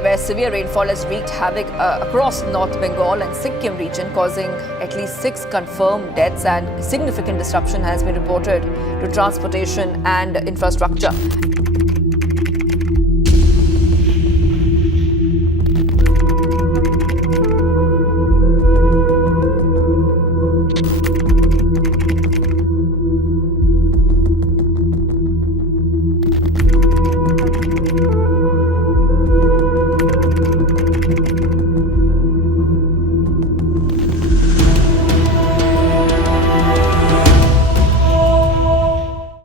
where severe rainfall has wreaked havoc across North Bengal and Sikkim region, causing at least 6 confirmed deaths, and significant disruption has been reported to transportation and infrastructure.